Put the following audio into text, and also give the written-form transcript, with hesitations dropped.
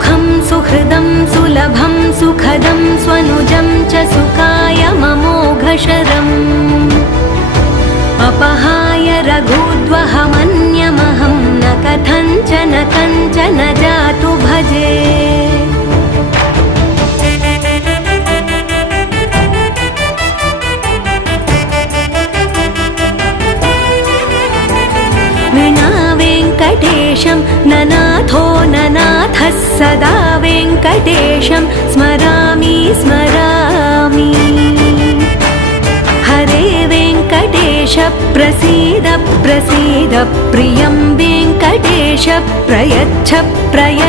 सुखं सुहृदं सुलभं सुखदं स्वनुजं च सुखाय ममोघशरम् अपहाय रघुद्वहमन्यमहं न कथञ्चन कञ्चन जातु भजे। विना वेङ्कटेशं ननाथो ननाथः सदा वेङ्कटेशं स्मरामि स्मरामि। हरे वेङ्कटेश प्रसीद प्रसीद प्रियं वेङ्कटेश प्रयच्छ प्रयच्छ।